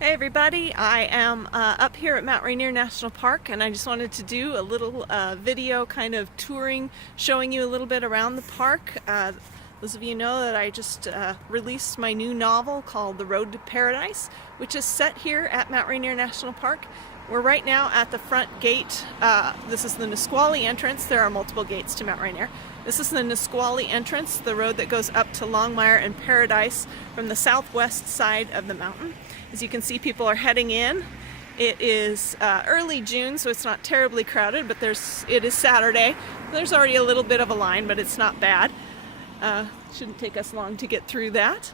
Hey everybody, I am up here at Mount Rainier National Park, and I just wanted to do a little video kind of touring, showing you a little bit around the park. Those of you know that I just released my new novel called The Road to Paradise, which is set here at Mount Rainier National Park. We're right now at the front gate. This is the Nisqually entrance. There are multiple gates to Mount Rainier. This is the Nisqually entrance, the road that goes up to Longmire and Paradise from the southwest side of the mountain. As you can see, people are heading in. It is early June, so it's not terribly crowded, but it is Saturday. There's already a little bit of a line, but it's not bad. Shouldn't take us long to get through that.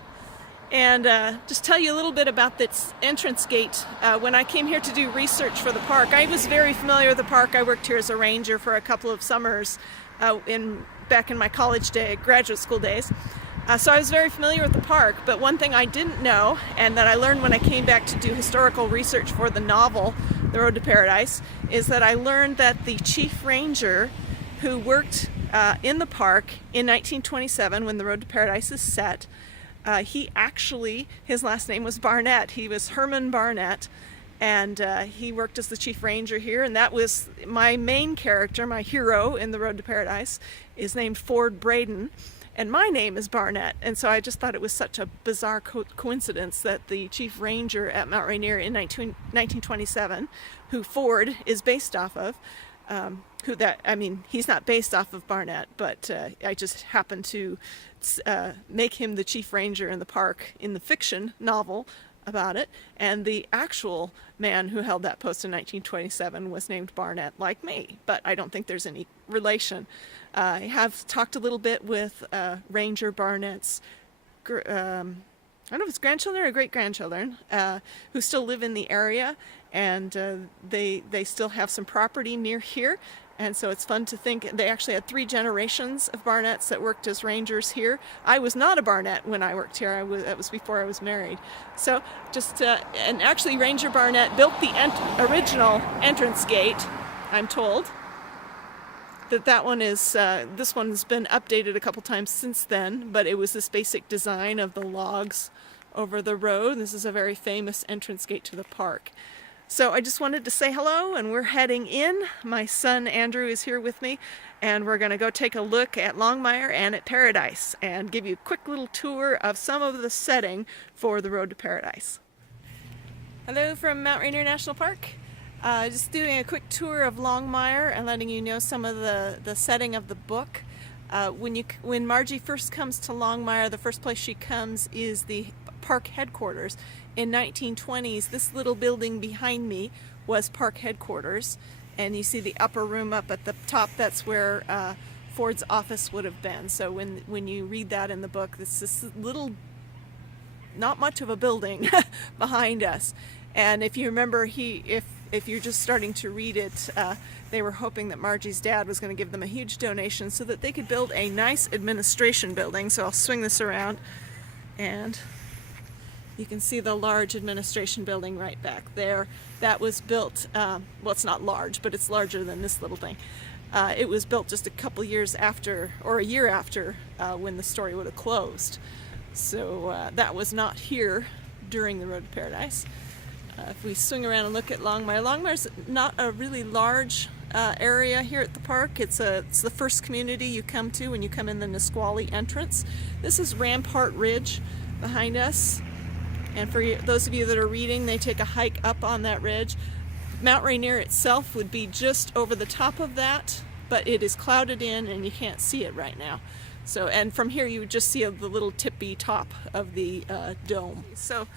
And just tell you a little bit about this entrance gate. When I came here to do research for the park, I was very familiar with the park. I worked here as a ranger for a couple of summers back in my graduate school days. So I was very familiar with the park, but one thing I didn't know, and that I learned when I came back to do historical research for the novel, The Road to Paradise, is that I learned that the chief ranger who worked in the park in 1927, when The Road to Paradise is set, his last name was Barnett. He was Herman Barnett, and he worked as the chief ranger here, and that was my main character, my hero in The Road to Paradise, is named Ford Braden. And my name is Barnett, and so I just thought it was such a bizarre coincidence that the chief ranger at Mount Rainier in 1927, who Ford is based off of, he's not based off of Barnett, but I just happened to make him the chief ranger in the park in the fiction novel about it, and the actual man who held that post in 1927 was named Barnett, like me, but I don't think there's any relation. I have talked a little bit with Ranger Barnett's, I don't know if it's grandchildren or great-grandchildren, who still live in the area, and they still have some property near here. And so it's fun to think they actually had 3 generations of Barnetts that worked as rangers here. I was not a Barnett when I worked here. That was before I was married. So and actually Ranger Barnett built the original entrance gate, I'm told. That one is, this one's been updated a couple times since then, but it was this basic design of the logs over the road. This is a very famous entrance gate to the park. So I just wanted to say hello, and we're heading in. My son Andrew is here with me, and we're going to go take a look at Longmire and at Paradise and give you a quick little tour of some of the setting for The Road to Paradise. Hello from Mount Rainier National Park. Just doing a quick tour of Longmire and letting you know some of the setting of the book. When Margie first comes to Longmire, the first place she comes is the park headquarters. In 1920s, this little building behind me was park headquarters, and you see the upper room up at the top. That's where Ford's office would have been. So when you read that in the book, this little, not much of a building behind us. And if you remember, if you're just starting to read it, they were hoping that Margie's dad was going to give them a huge donation so that they could build a nice administration building. So I'll swing this around, and you can see the large administration building right back there. That was built, well, it's not large, but it's larger than this little thing. It was built just a couple years after, or a year after, when the story would have closed. So that was not here during The Road to Paradise. If we swing around and look at Longmire, Longmire's not a really large area here at the park. It's the first community you come to when you come in the Nisqually entrance. This is Rampart Ridge behind us. And for those of you that are reading, they take a hike up on that ridge. Mount Rainier itself would be just over the top of that, but it is clouded in and you can't see it right now. So, and from here you would just see the little tippy top of the dome. So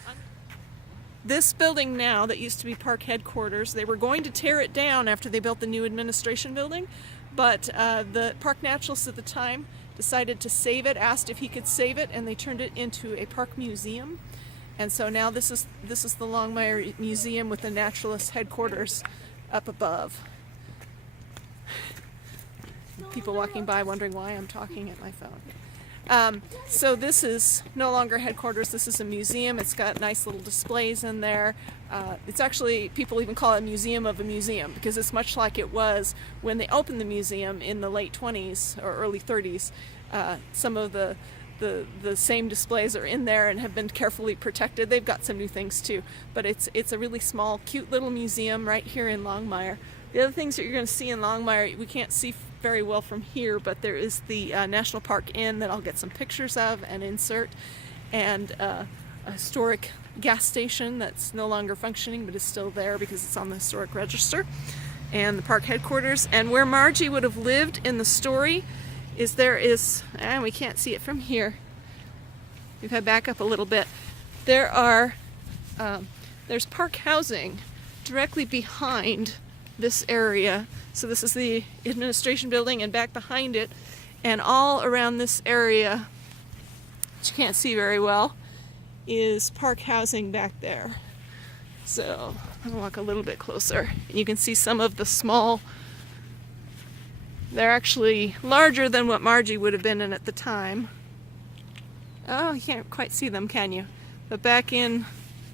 this building now that used to be park headquarters, they were going to tear it down after they built the new administration building, but the park naturalists at the time decided to save it, asked if he could save it, and they turned it into a park museum. And so now this is the Longmire Museum with the naturalist headquarters up above. People walking by wondering why I'm talking at my phone. So this is no longer headquarters. This is a museum. It's got nice little displays in there. It's actually, people even call it a museum of a museum, because it's much like it was when they opened the museum in the late 20s or early 30s. Some of the the same displays are in there and have been carefully protected. They've got some new things too, but it's a really small, cute little museum right here in Longmire. The other things that you're going to see in Longmire, we can't see very well from here, but there is the National Park Inn that I'll get some pictures of and insert, and a historic gas station that's no longer functioning but is still there because it's on the historic register, and the park headquarters. And where Margie would have lived in the story is and we can't see it from here. We've had back up a little bit. There's park housing directly behind this area. So this is the administration building, and back behind it and all around this area, which you can't see very well, is park housing back there. So I'm gonna walk a little bit closer, and you can see some of the small, they're actually larger than what Margie would have been in at the time. Oh, you can't quite see them, can you? But back in,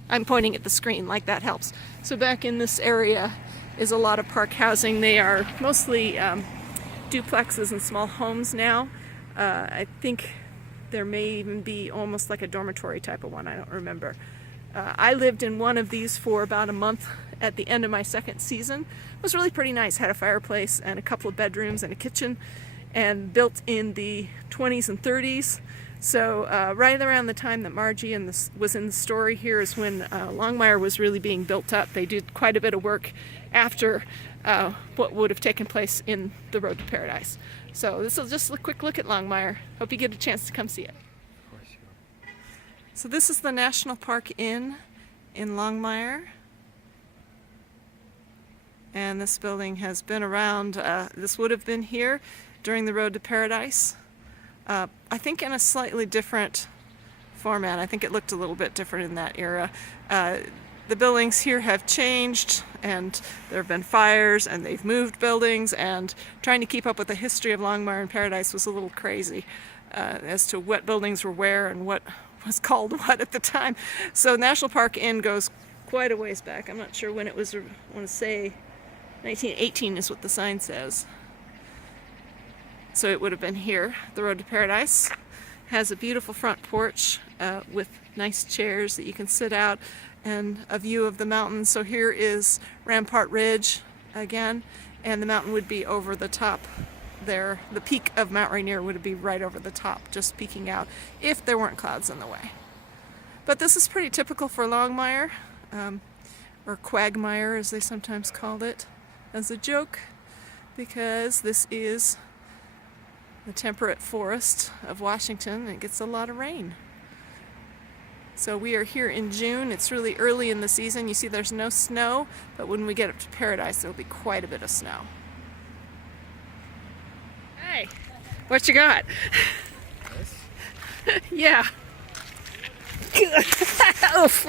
I'm pointing at the screen, like that helps. So back in this area is a lot of park housing. They are mostly duplexes and small homes now. I think there may even be almost like a dormitory type of one, I don't remember. I lived in one of these for about a month at the end of my second season. It was really pretty nice. Had a fireplace and a couple of bedrooms and a kitchen, and built in the 20s and 30s. So right around the time that Margie was in the story here is when Longmire was really being built up. They did quite a bit of work after what would have taken place in The Road to Paradise. So this is just a quick look at Longmire. Hope you get a chance to come see it. Of course you will. So this is the National Park Inn in Longmire. And this building has been around, this would have been here during The Road to Paradise. I think in a slightly different format. I think it looked a little bit different in that era. The buildings here have changed, and there have been fires, and they've moved buildings, and trying to keep up with the history of Longmire and Paradise was a little crazy as to what buildings were where and what was called what at the time. So National Park Inn goes quite a ways back. I'm not sure when it was. I want to say 1918 is what the sign says. So it would have been here. The Road to Paradise has a beautiful front porch with nice chairs that you can sit out, and a view of the mountains. So here is Rampart Ridge again, and the mountain would be over the top there. The peak of Mount Rainier would be right over the top, just peeking out if there weren't clouds in the way. But this is pretty typical for Longmire, or Quagmire as they sometimes called it as a joke, because this is the temperate forest of Washington, and it gets a lot of rain. So we are here in June. It's really early in the season. You see there's no snow, but when we get up to Paradise, there'll be quite a bit of snow. Hey, what you got? Yes. Yeah. Oof.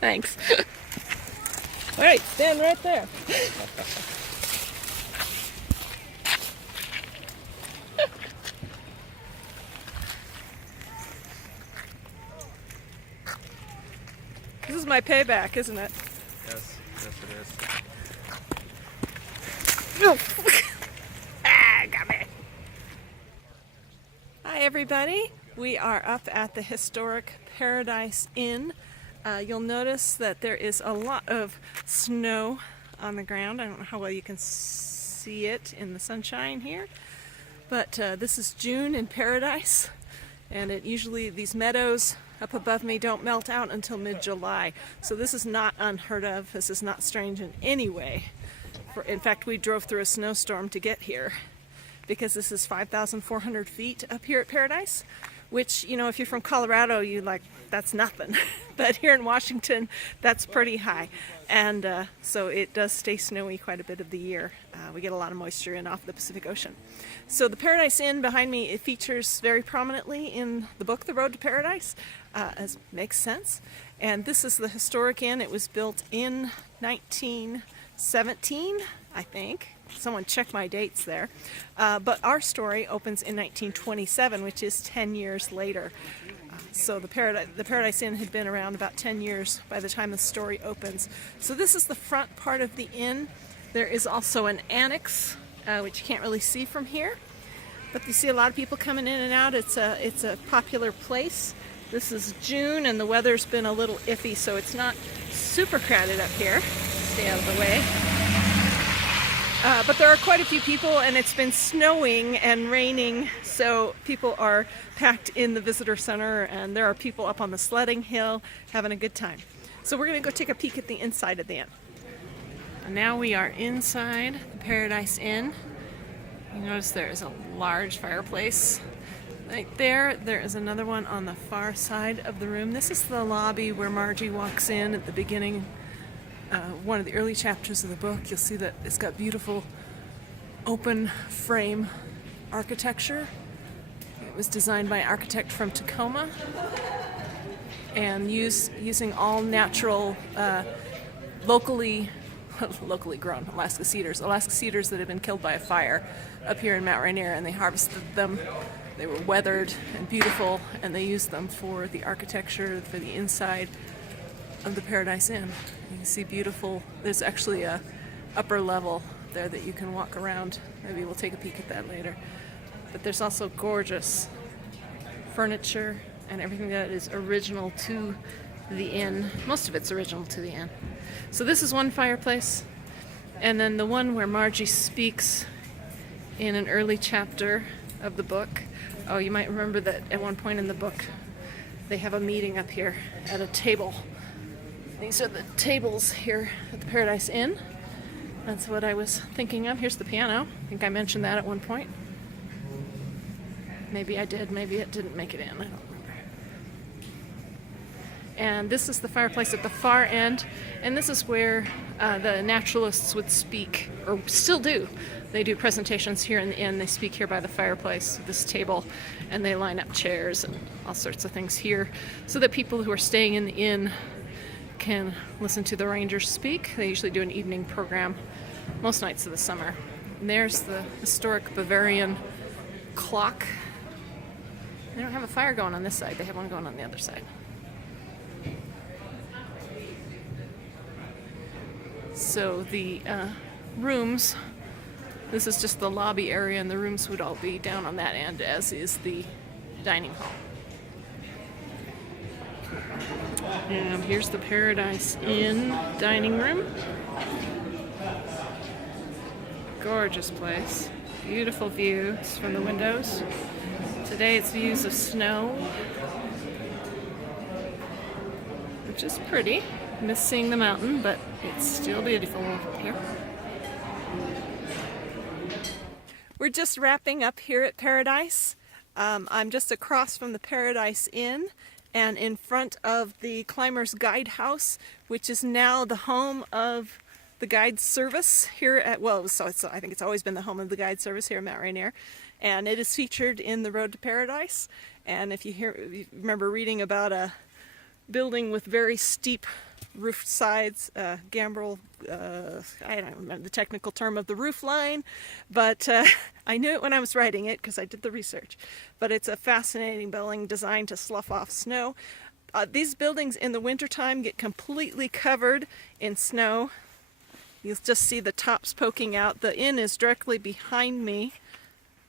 Thanks. All right, stand right there. This is my payback, isn't it? Yes, yes it is. No. Got me. Hi everybody. We are up at the historic Paradise Inn. You'll notice that there is a lot of snow on the ground. I don't know how well you can see it in the sunshine here, but this is June in Paradise, and these meadows up above me don't melt out until mid-July. So this is not unheard of. This is not strange in any way. In fact, we drove through a snowstorm to get here because this is 5,400 feet up here at Paradise, which, you know, if you're from Colorado, that's nothing. But here in Washington, that's pretty high. And so it does stay snowy quite a bit of the year. We get a lot of moisture in off the Pacific Ocean. So the Paradise Inn behind me, it features very prominently in the book The Road to Paradise, as makes sense. And this is the historic inn. It was built in 1917, I think. Someone check my dates there. But our story opens in 1927, which is 10 years later. So the Paradise Inn had been around about 10 years by the time the story opens. So this is the front part of the inn. There is also an annex, which you can't really see from here. But you see a lot of people coming in and out. It's a popular place. This is June and the weather's been a little iffy, so it's not super crowded up here. Stay out of the way. But there are quite a few people, and it's been snowing and raining, so people are packed in the visitor center, and there are people up on the sledding hill having a good time. So we're going to go take a peek at the inside of the inn. And now we are inside the Paradise Inn. You notice there is a large fireplace right there. There is another one on the far side of the room. This is the lobby where Margie walks in at the beginning. One of the early chapters of the book. You'll see that it's got beautiful open frame architecture. It was designed by an architect from Tacoma and using all natural, locally grown Alaska cedars that had been killed by a fire up here in Mount Rainier, and they harvested them. They were weathered and beautiful, and they used them for the architecture for the inside of the Paradise Inn. You can see beautiful, there's actually a upper level there that you can walk around. Maybe we'll take a peek at that later. But there's also gorgeous furniture and everything that is original to the inn. Most of it's original to the inn. So this is one fireplace, and then the one where Margie speaks in an early chapter of the book. Oh, you might remember that at one point in the book they have a meeting up here at a table. These are the tables here at the Paradise Inn. That's what I was thinking of. Here's the piano. I think I mentioned that at one point. Maybe I did, maybe it didn't make it in. I don't remember. And this is the fireplace at the far end. And this is where the naturalists would speak, or still do. They do presentations here in the inn. They speak here by the fireplace, this table, and they line up chairs and all sorts of things here so that people who are staying in the inn can listen to the rangers speak. They usually do an evening program most nights of the summer. And there's the historic Bavarian clock. They don't have a fire going on this side. They have one going on the other side. So the rooms, this is just the lobby area, and the rooms would all be down on that end, as is the dining hall. And here's the Paradise Inn dining room. Gorgeous place. Beautiful views from the windows. Today it's views of snow, which is pretty. Miss seeing the mountain, but it's still beautiful here. We're just wrapping up here at Paradise. I'm just across from the Paradise Inn and in front of the Climbers Guidehouse, which is now the home of the guide service here at, I think it's always been the home of the guide service here at Mount Rainier. And it is featured in The Road to Paradise. And if you remember reading about a building with very steep roof sides, gambrel, I don't remember the technical term of the roof line, but I knew it when I was writing it because I did the research. But it's a fascinating building designed to slough off snow. These buildings in the wintertime get completely covered in snow. You'll just see the tops poking out. The inn is directly behind me.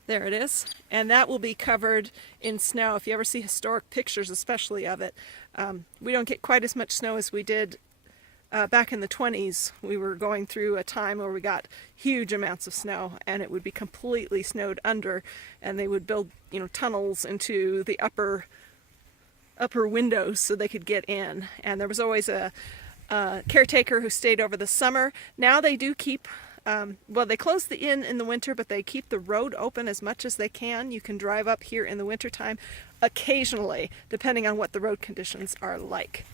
There it is. And that will be covered in snow. If you ever see historic pictures, especially of it, we don't get quite as much snow as we did back in the 20s. We were going through a time where we got huge amounts of snow, and it would be completely snowed under, and they would build, tunnels into the upper windows so they could get in. And there was always a caretaker who stayed over the summer. Now they do keep, they close the inn in the winter, but they keep the road open as much as they can. You can drive up here in the wintertime occasionally, depending on what the road conditions are like.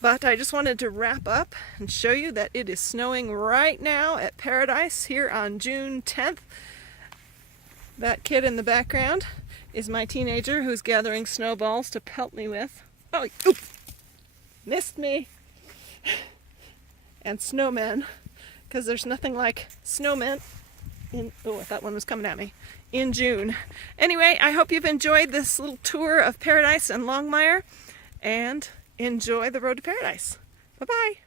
But I just wanted to wrap up and show you that it is snowing right now at Paradise here on June 10th. That kid in the background is my teenager who's gathering snowballs to pelt me with. Oh, oop, missed me. And snowmen, because there's nothing like snowmen that one was coming at me, in June. Anyway, I hope you've enjoyed this little tour of Paradise and Longmire, and enjoy the road to Paradise. Bye-bye.